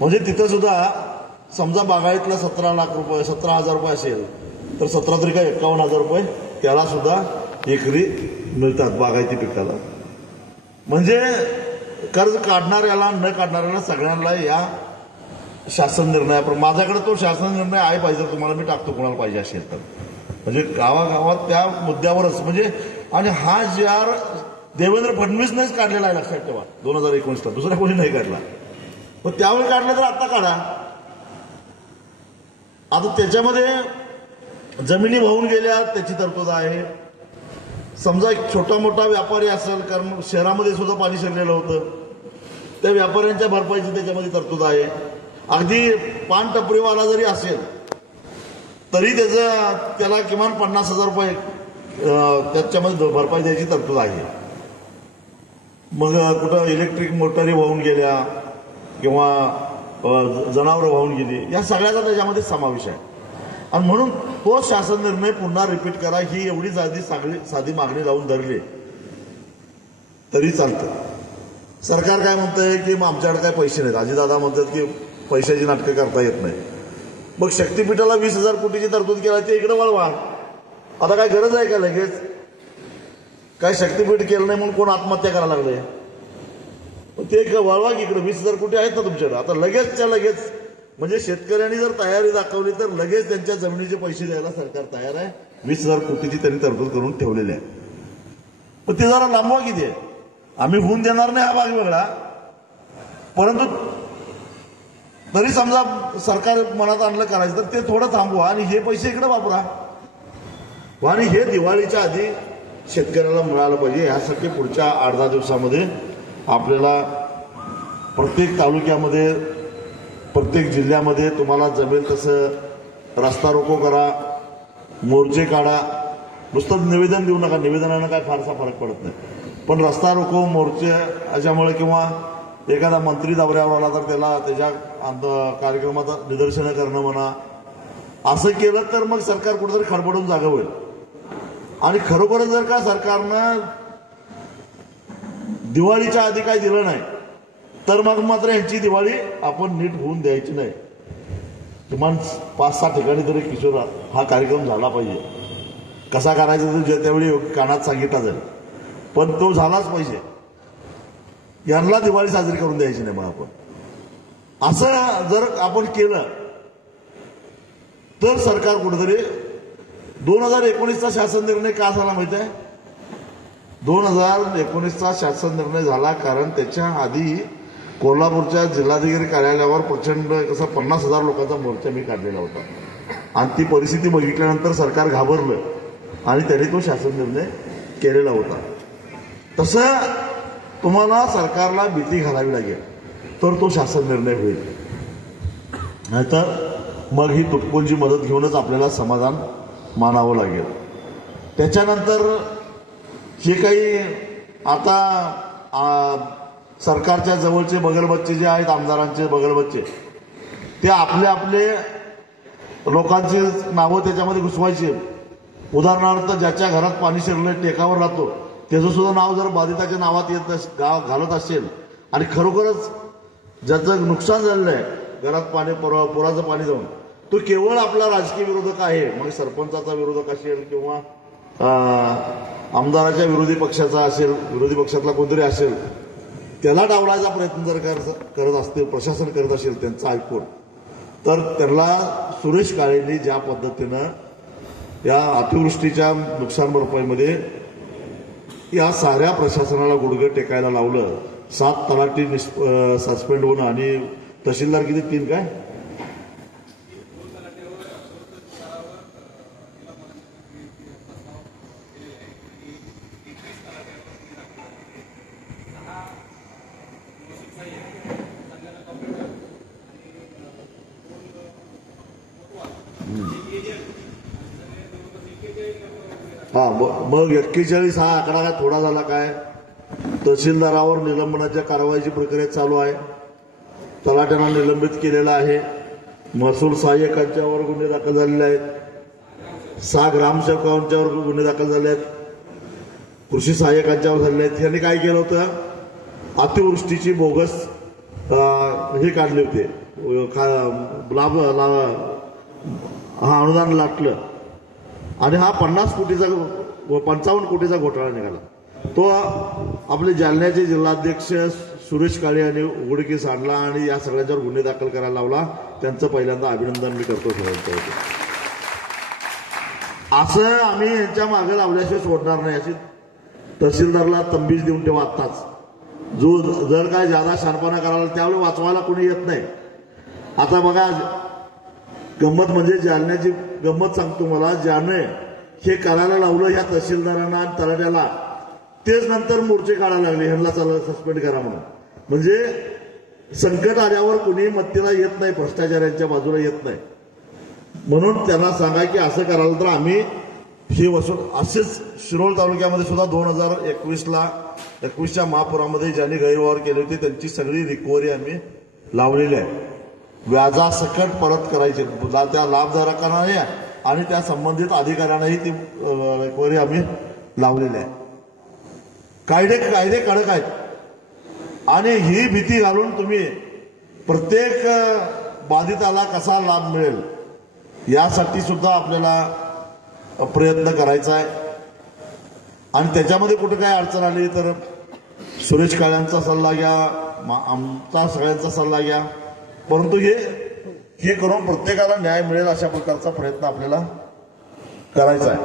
म्हणजे तिथं सुद्धा समजा बागायतला 17 लाख रुपये 17,000 रुपये असेल तर 17 तरी काय 51,000 रुपये त्याला सुद्धा एकरी मिळतात बागायती पिकाला. म्हणजे कर्ज काढणाऱ्याला न काढणाऱ्याला सगळ्यांना या शासन निर्णयाप्रमाणे माझ्याकडे तो शासन निर्णय आहे पाहिजे तुम्हाला मी टाकतो कोणाला पाहिजे असेल तर. म्हणजे गावागावात त्या मुद्द्यावरच म्हणजे आणि हा ज्या देवेंद्र फडणवीसनेच काढलेला आहे लक्षात ठेवा 2019ला दुसऱ्या कोणी नाही काढला. पण त्यावेळी काढलं तर आता काढा. आता त्याच्यामध्ये जमिनी वाहून गेल्या त्याची तरतूद आहे. समजा एक छोटा मोठा व्यापारी असेल कारण शहरामध्ये सुद्धा पाणी शिरलेलं होतं त्या व्यापाऱ्यांच्या भरपाईची त्याच्यामध्ये तरतूद आहे. अगदी पान टपरीवाला जरी असेल तरी त्याला किमान 50,000 रुपये त्याच्यामध्ये भरपाई द्यायची तरतूद आहे. मग कुठं इलेक्ट्रिक मोटारी वाहून गेल्या किंवा जनावरं वाहून गेली या सगळ्याचा त्याच्यामध्ये समावेश आहे. आणि म्हणून तो शासन निर्णय पुन्हा रिपीट करा ही एवढी साधी मागणी लावून धरली तरी चालतं. सरकार काय म्हणतंय की आमच्याकडे काय पैसे नाहीत. अजितदादा म्हणतात की पैशाची नाटकं करता येत नाही. मग शक्तीपीठाला 20,000 कोटीची तरतूद केला ते इकडे वळवा. आता काय गरज आहे का लगेच काय शक्तीपीठ केलं नाही म्हणून कोण आत्महत्या करायला लागले. ते वळवा की इकडे 20,000 कोटी आहेत ना तुमच्याकडे. आता लगेचच्या लगेच म्हणजे शेतकऱ्यांनी जर तयारी दाखवली तर लगेच त्यांच्या जमिनीचे पैसे द्यायला सरकार तयार आहे. 20,000 कोटीची त्यांनी तरतूद करून ठेवलेली आहे. पण ते जरा लांबवा किती आहे. आम्ही होऊन देणार नाही हा भाग वेगळा परंतु तरी समजा सरकार मनात आणलं करायचं तर ते थोडं थांबवा आणि हे पैसे इकडे वापरा. आणि हे दिवाळीच्या आधी शेतकऱ्याला मिळालं पाहिजे. यासाठी पुढच्या 8-10 दिवसामध्ये आपल्याला प्रत्येक तालुक्यामध्ये प्रत्येक जिल्ह्यामध्ये तुम्हाला जमेल तसं रस्ता रोको करा मोर्चे काढा. नुसतं निवेदन देऊ नका. निवेदनानं काय फारसा फरक पडत नाही. पण रस्ता रोको मोर्चे अशामुळे किंवा एखादा मंत्री दौऱ्यावर आला तर त्याला त्याच्या कार्यक्रमात निदर्शनं करणं म्हणा असं केलं तर मग सरकार कुठेतरी खडबडून जागा होईल. आणि खरोखरच जर का सरकारनं दिवाळीच्या आधी काय दिलं नाही तर मग मात्र यांची दिवाळी आपण नीट होऊन द्यायची नाही. किमान 5-6 ठिकाणी तरी किशोर हा कार्यक्रम झाला पाहिजे. कसा करायचा तर त्यावेळी कानात सांगितला जाईल पण तो झालाच पाहिजे. यांना दिवाळी साजरी करून द्यायची नाही. मग आपण असं जर आपण केलं तर सरकार कुठेतरी 2019चा शासन निर्णय का झाला माहिती आहे. 2019चा शासन निर्णय झाला कारण त्याच्या आधी कोल्हापूरच्या जिल्हाधिकारी कार्यालयावर प्रचंड कसा 50,000 लोकांचा मोर्चा मी काढलेला होता आणि ती परिस्थिती बघितल्यानंतर सरकार घाबरलं आणि त्यांनी तो शासन निर्णय केलेला होता. तसं तुम्हाला सरकारला भीती घालावी लागेल तर तो शासन निर्णय होईल. नाहीतर मग ही तुटपुंजी मदत घेऊनच आपल्याला समाधान मानावं लागेल. त्याच्यानंतर जे काही आता सरकारच्या जवळचे बगलबच्चे जे आहेत आमदारांचे बगलबच्चे ते आपले लोकांची नावं त्याच्यामध्ये घुसवायची. उदाहरणार्थ ज्याच्या घरात पाणी शिरलं टेकावर राहतो त्याचं सुद्धा नाव जर बाधिताच्या नावात येत घालत असेल आणि खरोखरच ज्याचं नुकसान झालेलं आहे घरात पाणी पुराचं पाणी जाऊन तो केवळ आपला राजकीय विरोधक आहे. मग सरपंचाचा विरोधक असेल किंवा आमदाराच्या विरोधी पक्षाचा असेल विरोधी पक्षातला कोणतरी असेल त्याला डावलायचा प्रयत्न जर करत असते प्रशासन करत असेल त्यांचं ऐकून तर त्यांना सुरेश काळेंनी ज्या पद्धतीनं या अतिवृष्टीच्या नुकसान भरपाईमध्ये या साऱ्या प्रशासनाला गुडघे टेकायला लावलं. 7 तलाठी सस्पेंड होणं आणि तहसीलदार किती 3 काय मग 41 हा आकडा काय थोडा झाला काय. तहसीलदारावर निलंबनाच्या कारवाईची प्रक्रिया चालू आहे. तलाट्यांना निलंबित केलेला आहे. महसूल सहाय्यकांच्यावर गुन्हे दाखल झालेले आहेत. 6 ग्रामसेवकांच्यावर गुन्हे दाखल झाले आहेत. कृषी सहाय्यकांच्यावर झालेले आहेत. यांनी काय केलं होतं अतिवृष्टीची बोगस हे काढले होते अनुदान लाटलं आणि हा 55 कोटीचा घोटाळा निघाला. तो आपले जालन्याचे जिल्हाध्यक्ष सुरेश काळे यांनी उघडकीस आणला आणि या सगळ्यांच्यावर गुन्हे दाखल करायला लावला. त्यांचं पहिल्यांदा अभिनंदन मी करतो सगळ्यांचं. असं आम्ही यांच्या मागे लावल्याशिवाय सोडणार नाही. अशी तहसीलदारला तंबीज देऊन ठेवा आत्ताच. जो जर काय ज्यादा शानपणा करायला त्यावेळी वाचवायला कोणी येत नाही. आता बघा गंमत म्हणजे जालन्याची गंमत सांगतो मला. ज्याने हे करायला लावलं ह्या तहसीलदारांना आणि तलाट्याला तेच नंतर मोर्चे काढायला लागले ह्यांना सस्पेंड करा म्हणून. म्हणजे संकट आल्यावर कोणी मत्तीला येत नाही, भ्रष्टाचारांच्या बाजूला येत नाही. म्हणून त्यांना सांगा की असं करायला तर आम्ही हे वसूल. असेच शिरोळ तालुक्यामध्ये सुद्धा 2021च्या महापुरामध्ये ज्यांनी गैरव्यवहार केले होते त्यांची सगळी रिकव्हरी आम्ही लावलेली आहे. व्याजासकट परत करायचे त्या लाभधारकांनाही आणि त्या संबंधित अधिकाऱ्यांनाही ती रिकव्हरी आम्ही लावलेली आहे. कायदे कडक आहेत आणि ही भीती घालून तुम्ही प्रत्येक बाधिताला कसा लाभ मिळेल यासाठी सुद्धा आपल्याला प्रयत्न करायचा आहे. आणि त्याच्यामध्ये कुठे काय अडचण आली तर सुरेश काळ्यांचा सल्ला घ्या, आमचा सगळ्यांचा सल्ला घ्या. परंतु हे करून प्रत्येकाला न्याय मिळेल अशा प्रकारचा प्रयत्न आपल्याला करायचा आहे.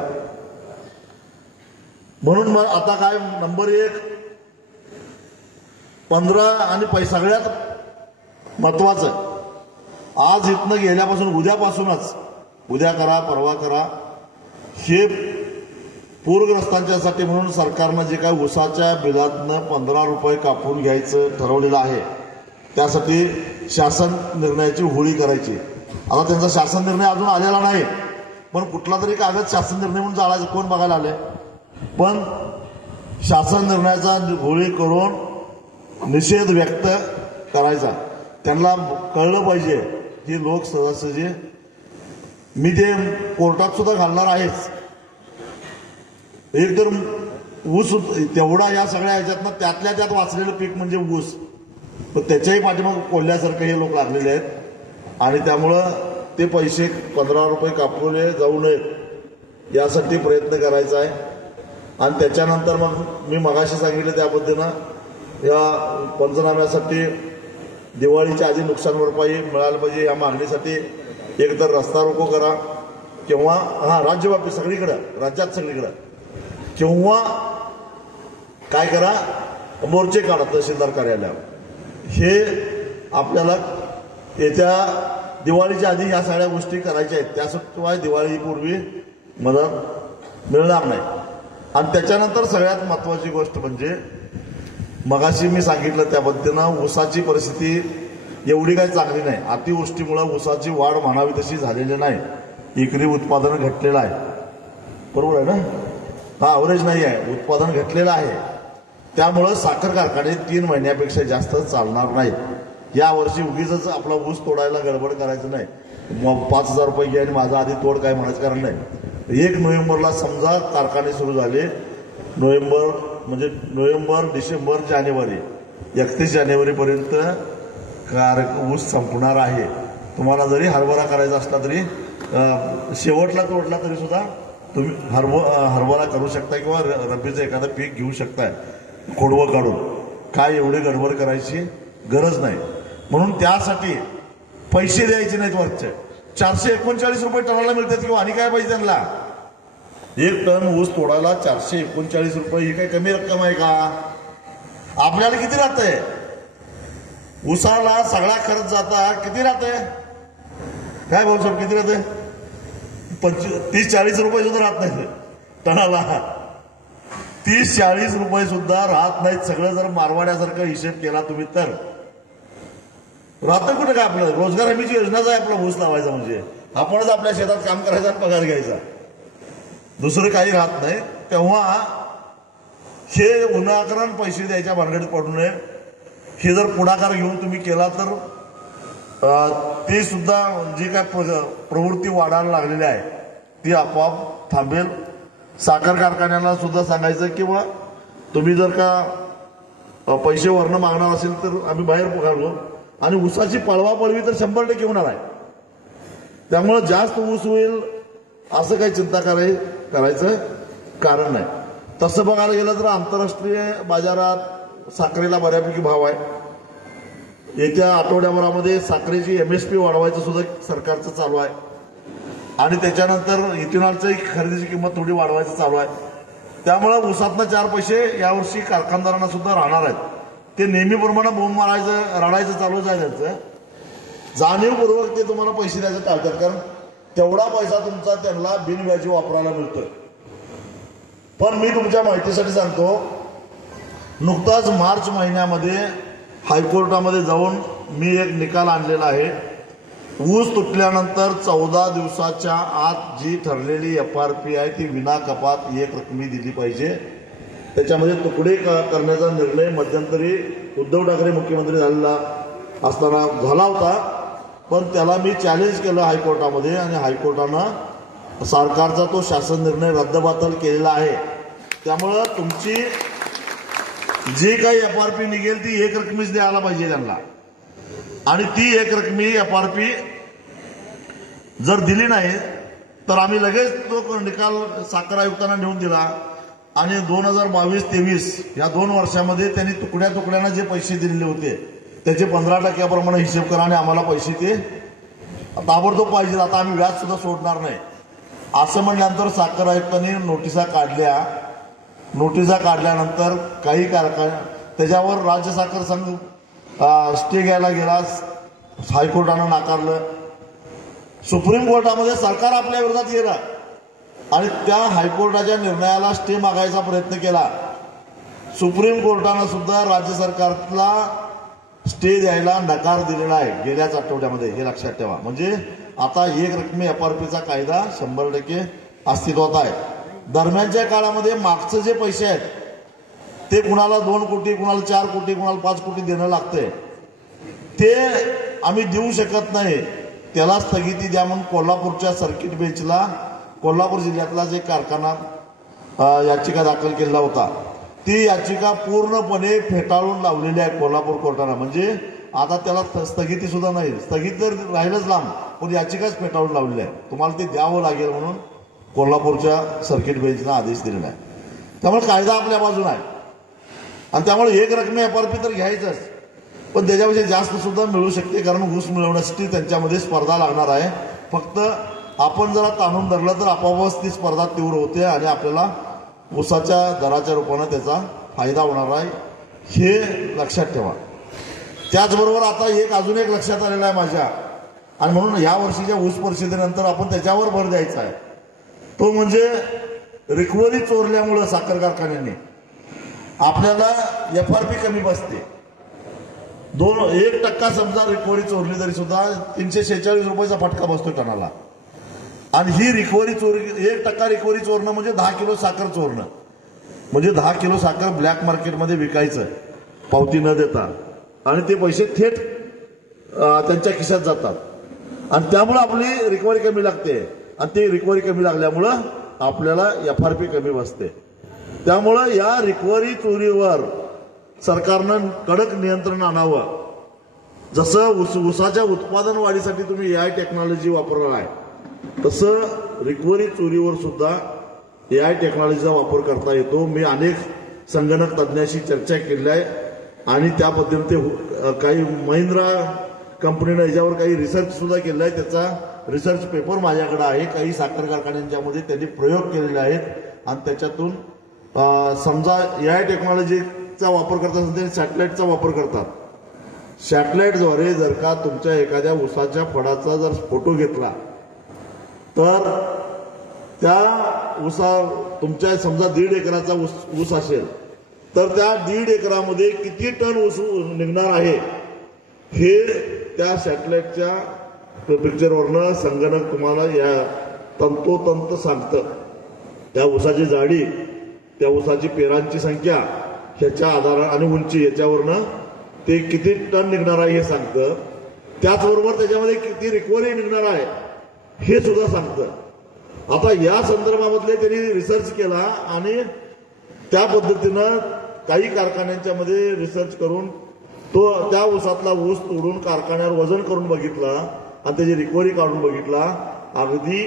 म्हणून मग आता काय नंबर 1 15 आणि सगळ्यात महत्वाचं आज इथनं गेल्यापासून उद्या करा परवा करा हे पूरग्रस्तांच्यासाठी म्हणून सरकारनं जे काय ऊसाच्या बिलातनं 15 रुपये कापून घ्यायचं ठरवलेलं आहे त्यासाठी शासन निर्णयाची होळी करायची. आता त्यांचा शासन निर्णय अजून आलेला नाही पण कुठला तरी कागद शासन निर्णय म्हणून जाळायचं कोण बघायला आले. पण शासन निर्णयाचा होळी करून निषेध व्यक्त करायचा. त्यांना कळलं पाहिजे की लोक सहजासहजी मी ते कोर्टात सुद्धा घालणार आहेच. एक तर ऊस तेवढा या सगळ्या ह्याच्यातनं त्यातल्या त्यात वाचलेलं पीक म्हणजे ऊस. पण त्याच्याही पाठीमाग कोल्ह्यासारखे हे लोक लागलेले आहेत आणि त्यामुळं ते पैसे 15 रुपये कापवले जाऊ नयेत यासाठी प्रयत्न करायचा आहे. आणि त्याच्यानंतर मग मी मगाशी सांगितलं त्या पद्धतीनं या पंचनाम्यासाठी दिवाळीच्या आधी नुकसान भरपाई मिळायला पाहिजे या मागणीसाठी एकतर रस्ता रोको करा किंवा राज्यव्यापी राज्यात सगळीकडं किंवा काय करा मोर्चे काढा तहसीलदार कार्यालयावर. हे आपल्याला येत्या दिवाळीच्या आधी या सगळ्या गोष्टी करायच्या आहेत. त्याशिवाय दिवाळीपूर्वी मदत मिळणार नाही. आणि त्याच्यानंतर सगळ्यात महत्वाची गोष्ट म्हणजे मगाशी मी सांगितलं त्या पद्धतीनं ऊसाची परिस्थिती एवढी काही चांगली नाही. अतिवृष्टीमुळे ऊसाची वाढ म्हणावी तशी झालेली नाही. एकरी उत्पादन घटलेलं आहे. बरोबर आहे ना. अवरेज नाही आहे, उत्पादन घटलेलं आहे. त्यामुळं साखर कारखाने 3 महिन्यापेक्षा जास्त चालणार नाहीत. या वर्षी उगीच आपला ऊस तोडायला गडबड करायचं नाही. 5,000 रुपये घ्या आणि माझा आधी तोड काय म्हणायचं कारण नाही. 1 नोव्हेंबरला समजा कारखाने सुरू झाले. नोव्हेंबर डिसेंबर जानेवारी 31 जानेवारीपर्यंत ऊस संपणार आहे. तुम्हाला जरी हरभरा करायचा असला तरी शेवटला तोडला तरी सुद्धा तुम्ही हरभरा करू शकता किंवा रब्बीचं एखादं पीक घेऊ शकताय खोडवं काढून. काय एवढी गडबड करायची गरज नाही. म्हणून त्यासाठी पैसे द्यायचे नाहीत. वरचे 439 रुपये टनाला मिळतात किंवा आणि काय पाहिजे त्यांना. 1 टन ऊस तोडायला 439 रुपये ही काही कमी रक्कम आहे का. आपल्याला किती राहतंय ऊसाला सगळा खर्च जाता किती राहतंय काय भाऊसाहेब किती राहतंय 30-40 रुपये सुद्धा राहत नाही टनाला. 30-40 रुपये सुद्धा राहत नाहीत. सगळं जर मारवाड्यासारखा हिशेब केला तुम्ही तर राहतं कुठं काय. आपलं रोजगार हमीची योजनाच आहे आपला ऊस लावायचा म्हणजे आपणच आपल्या शेतात काम करायचं आणि पगार घ्यायचा दुसरं काही राहत नाही. तेव्हा हे उन्हाकरण पैसे द्यायच्या भानगडीत पडू नये. हे जर पुढाकार घेऊन तुम्ही केला तर ते सुद्धा जी काय प्रवृत्ती वाढायला लागलेली आहे ती आपोआप थांबेल. साखर कारखान्याला सुद्धा सांगायचं किंवा तुम्ही जर का पैसे वरनं मागणार असेल तर आम्ही बाहेर घालू आणि ऊसाची पळवापळवी तर 100% होणार आहे. त्यामुळे जास्त ऊस होईल असं काही चिंता करायचं कारण नाही. तसं बघायला गेलं तर आंतरराष्ट्रीय बाजारात साखरेला बऱ्यापैकी भाव आहे. येत्या आठवड्याभरामध्ये साखरेची MSP वाढवायचं सुद्धा सरकारचं चालू आहे आणि त्याच्यानंतर इथेनॉलची खरेदीची किंमत थोडी वाढवायचं चालू आहे. त्यामुळे ऊसातनं 4 पैसे यावर्षी कारखानदारांना सुद्धा राहणार आहेत. ते नेहमीप्रमाणे बोंब मारायचं रडायचं चालूच आहे. त्यांचं जाणीवपूर्वक ते तुम्हाला पैसे द्यायचं टाळतात, कारण तेवढा पैसा तुमचा त्यांना बिनव्याजी वापरायला मिळतोय. पण मी तुमच्या माहितीसाठी सांगतो, नुकताच मार्च महिन्यामध्ये हायकोर्टामध्ये जाऊन मी एक निकाल आणलेला आहे. ऊस तुटल्यानंतर 14 दिवसाच्या आत जी ठरलेली FRP आहे ती विना कपात एक रकमी दिली पाहिजे. त्याच्यामध्ये तुकडे करण्याचा निर्णय मध्यंतरी उद्धव ठाकरे मुख्यमंत्री झालेला असताना झाला होता, पण त्याला मी चॅलेंज केलं हायकोर्टामध्ये आणि हायकोर्टानं सरकारचा तो शासन निर्णय रद्दबातल केलेला आहे. त्यामुळं तुमची जी काही FRP निघेल ती एक रकमीच द्यायला पाहिजे त्यांना, आणि ती एक रकमी FRP जर दिली नाही तर आम्ही लगेच तो निकाल साखर आयुक्तांना नेऊन दिला आणि 2022-23 या 2 वर्षामध्ये त्यांनी तुकड्या तुकड्यांना जे पैसे दिलेले होते त्याचे 15% हिशेब करा आणि आम्हाला पैसे ते ताबडतोब पाहिजे. आता आम्ही व्याज सुद्धा सोडणार नाही असं म्हणल्यानंतर साखर आयुक्तांनी नोटिसा काढल्यानंतर काही कारखाने त्याच्यावर राज्य साखर संघ स्टे घ्यायला गेला, हायकोर्टानं नाकारलं. सुप्रीम कोर्टामध्ये सरकार आपल्या विरोधात गेला आणि त्या हायकोर्टाच्या निर्णयाला स्टे मागायचा प्रयत्न केला. सुप्रीम कोर्टानं सुद्धा राज्य सरकारला स्टे द्यायला नकार दिलेला आहे गेल्याच आठवड्यामध्ये, हे लक्षात ठेवा. म्हणजे आता एक रकमी FRPचा कायदा 100% अस्तित्वात आहे. दरम्यानच्या काळामध्ये मागचे जे पैसे आहेत ते कुणाला 2 कोटी, कुणाला 4 कोटी, कुणाला 5 कोटी देणं लागतंय, ते आम्ही देऊ शकत नाही. त्याला स्थगिती द्या म्हणून कोल्हापूरच्या सर्किट बेंचला कोल्हापूर जिल्ह्यातला जे कारखाना याचिका दाखल केलेला होता, ती याचिका पूर्णपणे फेटाळून लावलेली आहे कोल्हापूर कोर्टानं. म्हणजे आता त्याला स्थगिती सुद्धा नाही, स्थगित तर राहिलंच लांब, पण याचिकाच फेटाळून लावलेली आहे. तुम्हाला ते द्यावं लागेल म्हणून कोल्हापूरच्या सर्किट बेंचनं आदेश दिलेला आहे. त्यामुळे कायदा आपल्या बाजूला आहे आणि त्यामुळे एक रकमी FRP तर घ्यायचंच, पण त्याच्यापेक्षा जास्त सुद्धा मिळू शकते, कारण ऊस मिळवण्यासाठी त्यांच्यामध्ये स्पर्धा लागणार आहे. फक्त आपण जरा ताणून धरलं तर आपोआपच ती स्पर्धा तीव्र होते आणि आपल्याला ऊसाच्या दराच्या रूपानं त्याचा फायदा होणार आहे, हे लक्षात ठेवा. त्याचबरोबर आता अजून एक लक्षात आलेलं आहे माझ्या, आणि म्हणून या वर्षीच्या ऊस परिषदेनंतर आपण त्याच्यावर भर द्यायचा आहे. तो म्हणजे रिकव्हरी चोरल्यामुळं साखर कारखान्यांनी आपल्याला FRP कमी बसते. 1% समजा रिकव्हरी चोरली तरी सुद्धा 346 रुपयाचा फटका बसतो टनाला. आणि ही रिकव्हरी चोरी 1% रिकव्हरी चोरणं म्हणजे 10 किलो साखर चोरणं, म्हणजे 10 किलो साखर ब्लॅक मार्केटमध्ये विकायचं पावती न देता, आणि ते पैसे थेट त्यांच्या खिशात जातात आणि त्यामुळे आपली रिकव्हरी कमी लागते. आणि ते रिकव्हरी कमी लागल्यामुळं आपल्याला FRP कमी बसते. त्यामुळं या रिकव्हरी चोरीवर सरकारनं कडक नियंत्रण आणावं. जसं ऊसाच्या उत्पादन वाढीसाठी तुम्ही AI टेक्नॉलॉजी वापरला आहे, तसं रिकव्हरी चोरीवर सुद्धा AI टेक्नॉलॉजीचा वापर करता येतो. मी अनेक संगणक तज्ज्ञांशी चर्चा केली आहे आणि त्या पद्धतीने ते काही महिंद्रा कंपनीनं याच्यावर काही रिसर्च सुद्धा केला आहे. त्याचा रिसर्च पेपर माझ्याकडे आहे. काही साखर कारखान्यांच्यामध्ये त्यांनी प्रयोग केलेले आहेत आणि त्याच्यातून समजा AI टेक्नॉलॉजीचा वापर करत असेल ते सॅटेलाइटचा वापर करतात. सॅटेलाइटद्वारे जर का तुमच्या एखाद्या ऊसाच्या फळाचा जर फोटो घेतला तर त्या तुमच्या समजा 1.5 एकराचा ऊस असेल तर त्या 1.5 एकरामध्ये किती टन ऊस निघणार आहे हे त्या सॅटेलाइटच्या पिक्चरवरनं संगणक तुम्हाला या तंतोतंत सांगतं. त्या ऊसाची जाडी, त्या ऊसाची पेरांची संख्या, ह्याच्या आधारानं आणि उंची याच्यावरनं ते किती टन निघणार आहे हे सांगतं. त्याचबरोबर त्याच्यामध्ये किती रिकव्हरी निघणार आहे हे सुद्धा सांगतं. आता या संदर्भामधले त्यांनी रिसर्च केला आणि त्या पद्धतीनं काही कारखान्यांच्या मध्ये रिसर्च करून तो त्या ऊसातला ऊस तोडून कारखान्यावर वजन करून बघितला आणि त्याची रिकव्हरी काढून बघितला. अगदी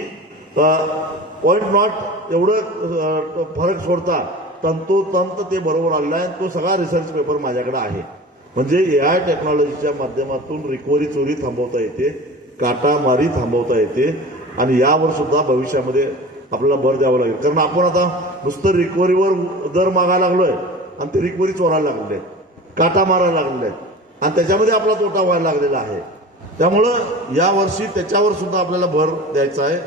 पॉइंट नॉट एवढं फरक सोडता तंतोतंत ते बरोबर आलेलं आहे. तो सगळा रिसर्च पेपर माझ्याकडे आहे. म्हणजे एआय टेक्नॉलॉजीच्या माध्यमातून रिकव्हरी चोरी थांबवता येते, काटामारी थांबवता येते आणि यावर सुद्धा भविष्यामध्ये आपल्याला भर द्यावं लागेल. कारण आपण आता नुसतं रिकव्हरीवर दर मागायला लागलोय आणि ते रिकव्हरी चोरायला लागलेले, काटा मारायला लागलेले आणि त्याच्यामध्ये आपला तोटा व्हायला लागलेला आहे. त्यामुळं यावर्षी त्याच्यावर सुद्धा आपल्याला भर द्यायचा आहे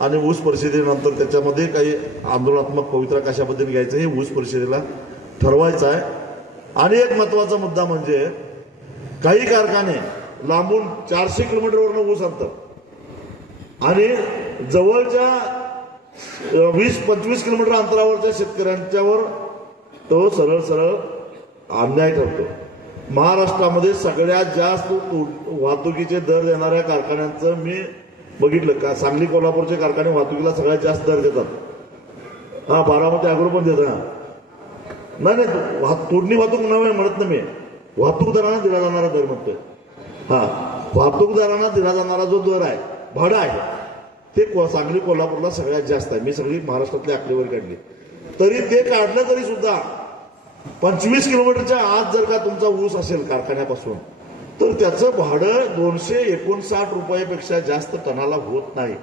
आणि ऊस परिषदेनंतर त्याच्यामध्ये काही आंदोलनात्मक पवित्रा कशा पद्धतीने घ्यायचं हे ऊस परिषदेला ठरवायचं आहे. आणि एक महत्वाचा मुद्दा म्हणजे काही कारखाने लांबून 400 किलोमीटरवरनं ऊस आणतात आणि जवळच्या 20-25 किलोमीटर अंतरावरच्या शेतकऱ्यांच्यावर तो सरळ सरळ अन्याय ठरतो. महाराष्ट्रामध्ये सगळ्यात जास्त वाहतुकीचे दर देणाऱ्या कारखान्यांचं मी बघितलं का. सांगली कोल्हापूरचे कारखाने वाहतुकीला सगळ्यात जास्त दर देतात. हा, बारामती अॅग्रो पण देतात. नाही तोडणी वाहतूक नव्हे म्हणत ना मी, वाहतूकदारांना दिला जाणारा दर म्हणतोय. हा, वाहतूकदारांना दिला जाणारा जो दर आहे, भाडं आहे, ते सांगली कोल्हापूरला सगळ्यात जास्त आहे. मी सगळी महाराष्ट्रातली आकडेवारी काढली. तरी ते काढलं तरी सुद्धा 25 किलोमीटरच्या आत जर का तुमचा ऊस असेल कारखान्यापासून तर त्याचं भाडं 259 रुपयापेक्षा जास्त टनाला होत नाही.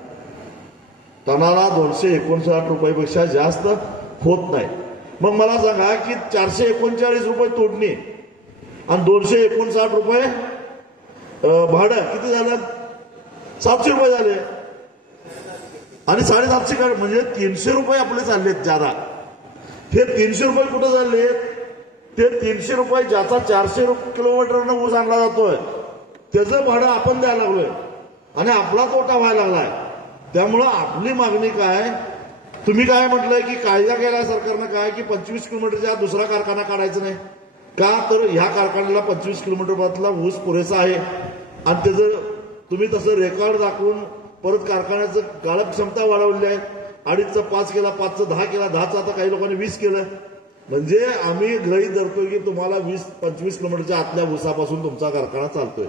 टनाला 259 रुपयापेक्षा जास्त होत नाही. मग मला सांगा की 439 रुपये तोडणी आणि 259 रुपये भाडं किती झालं? 700 रुपये झाले. आणि 750 काढ म्हणजे 300 रुपये आपले चाललेत ज्यादा. हे 300 रुपये कुठं झाले? ते 300 रुपये ज्याचा 400 किलोमीटरनं ऊस आणला जातोय त्याचं भाडं आपण द्यायला लागलोय आणि आपला तोटा व्हायला लागलाय. त्यामुळं आपली मागणी काय, तुम्ही काय म्हटलंय की कायदा केला सरकारनं काय की 25 किलोमीटरच्या दुसरा कारखाना काढायचा नाही का, तर ह्या कारखान्याला 25 किलोमीटरमधला ऊस पुरेसा आहे आणि त्याचं तुम्ही तसं रेकॉर्ड दाखवून परत कारखान्याचं गाळप क्षमता वाढवली आहे. 2.5चं 5 केला, 5चं 10 केला, 10चं आता काही लोकांनी 20 केलं. म्हणजे आम्ही गृहीत धरतोय की तुम्हाला 20-25 किलोमीटरच्या आतल्या ऊसापासून तुमचा कारखाना चालतोय.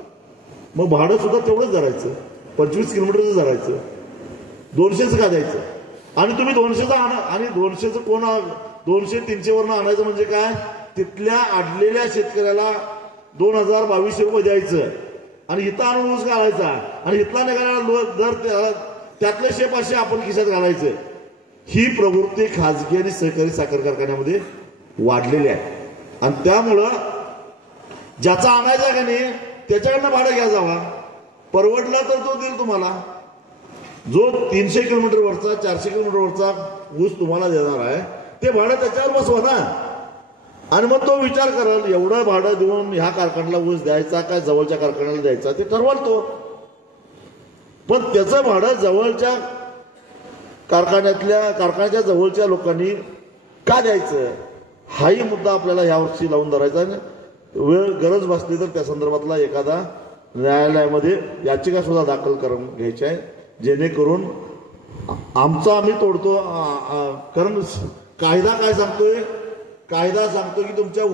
मग भाडं सुद्धा तेवढंच धरायचं, 25 किलोमीटरचं धरायचं, 200चं का द्यायचं. आणि तुम्ही 200चं आणा आणि 200चं कोण 200-300 वरनं आणायचं म्हणजे काय, तिथल्या अडलेल्या शेतकऱ्याला 2000-2200 रुपये द्यायचं आणि इथं आणून ऊस घालायचा आणि इथला निघालेला दर त्यातले 100-500 आपण खिशात घालायचं. ही प्रवृत्ती खाजगी आणि सहकारी साखर कारखान्यामध्ये वाढलेली आहे आणि त्यामुळं ज्याचा आणायचा का नाही त्याच्याकडनं भाडं घ्या जावा. परवडला तर तो देईल तुम्हाला. जो 300 किलोमीटरवरचा 400 किलोमीटरवरचा ऊस तुम्हाला देणार आहे ते भाडं त्याच्यावर बसवा ना. आणि मग तो विचार कराल एवढं भाडं देऊन ह्या कारखान्याला ऊस द्यायचा का जवळच्या कारखान्याला द्यायचा ते ठरवाल तो. पण त्याचं भाडं जवळच्या कारखान्याच्या जवळच्या लोकांनी का द्यायचं हाही मुद्दा आपल्याला यावर्षी लावून धरायचा. वेळ गरज भासली तर त्या संदर्भातला एखादा न्यायालयामध्ये याचिका सुद्धा दाखल करून घ्यायची आहे जेणेकरून आमचा आम्ही तोडतो. कारण कायदा काय सांगतोय, कायदा सांगतो की तुमच्या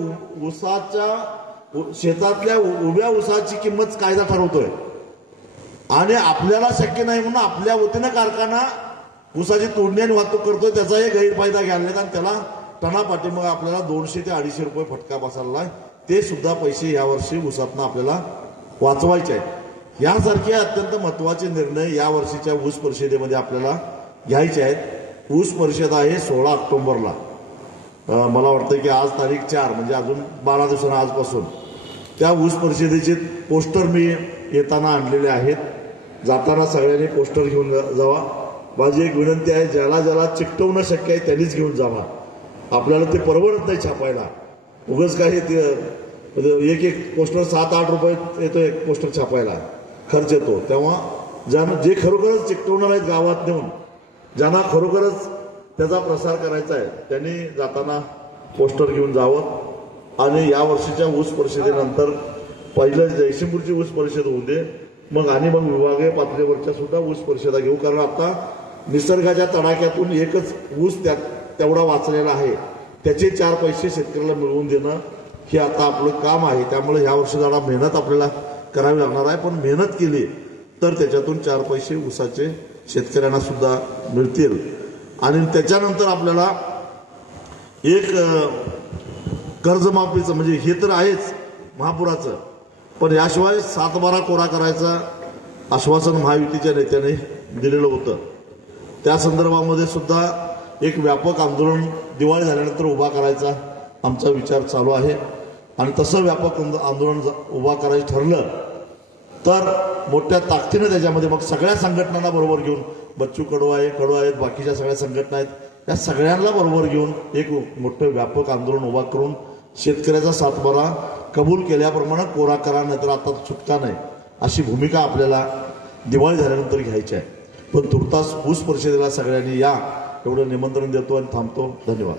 ऊसाच्या शेतातल्या उभ्या ऊसाची किंमत कायदा ठरवतोय आणि आपल्याला शक्य नाही म्हणून आपल्या वतीनं कारखाना ऊसाची तोडणी आणि वाहतूक करतोय. त्याचाही गैरफायदा घ्यायला आणि त्याला टना पाठीमाग आपल्याला 200 ते 250 रुपये फटका बसायला ते सुद्धा पैसे यावर्षी ऊसातनं आपल्याला वाचवायचे आहेत. यासारखे अत्यंत महत्वाचे निर्णय या वर्षीच्या ऊस परिषदेमध्ये आपल्याला घ्यायचे आहेत. ऊस परिषद आहे 16 ऑक्टोबरला. मला वाटतं की आज तारीख 4 म्हणजे अजून 12 दिवसांना आजपासून त्या ऊस परिषदेचे पोस्टर मी येताना आणलेले आहेत. जाताना सगळ्यांनी पोस्टर घेऊन जावा. माझी एक विनंती आहे, ज्याला ज्याला चिकटवणं शक्य आहे त्यांनीच घेऊन जावा. आपल्याला ते परवडत नाही छापायला. उगाच काय ते एक पोस्टर 7-8 रुपये येतो एक पोस्टर छापायला खर्च येतो. तेव्हा जे खरोखरच चिकटवणार आहेत गावात नेऊन ज्यांना खरोखरच त्याचा प्रसार करायचा आहे त्यांनी जाताना पोस्टर घेऊन जावं. आणि या वर्षीच्या ऊस परिषदेनंतर पहिलं जयसिंगपूरची ऊस परिषद होऊ दे, मग विभागीय पातळीवरच्या सुद्धा ऊस परिषदा घेऊ. कारण आता निसर्गाच्या तडाख्यातून एकच ऊस तेवढा वाचलेला आहे. त्याचे 4 पैसे शेतकऱ्याला मिळवून देणं हे आता आपलं काम आहे. त्यामुळे ह्या वर्षी जरा मेहनत आपल्याला करावी लागणार आहे, पण मेहनत केली तर त्याच्यातून 4 पैसे ऊसाचे शेतकऱ्यांना सुद्धा मिळतील. आणि त्याच्यानंतर आपल्याला एक कर्जमाफीचं म्हणजे हे तर आहेच महापुराचं, पण याशिवाय 7/12 कोरा करायचं आश्वासन महायुतीच्या नेत्याने दिलेलं होतं. त्या संदर्भामध्ये सुद्धा एक व्यापक आंदोलन दिवाळी झाल्यानंतर उभा करायचा आमचा विचार चालू आहे. आणि तसं व्यापक आंदोलन उभा करायचं ठरलं तर मोठ्या ताकदीनं त्याच्यामध्ये मग सगळ्या संघटनांना बरोबर घेऊन, बच्चू कडू आहेत, बाकीच्या सगळ्या संघटना आहेत, या सगळ्यांना बरोबर घेऊन एक मोठं व्यापक आंदोलन उभा करून शेतकऱ्याचा 7/12 कबूल केल्याप्रमाणे कोरा करा, नाहीतर आता सुटका नाही, अशी भूमिका आपल्याला दिवाळी झाल्यानंतर घ्यायची आहे. पण तुर्तास ऊस परिषदेला सगळ्यांनी या एवढं निमंत्रण देतो आणि थांबतो. धन्यवाद.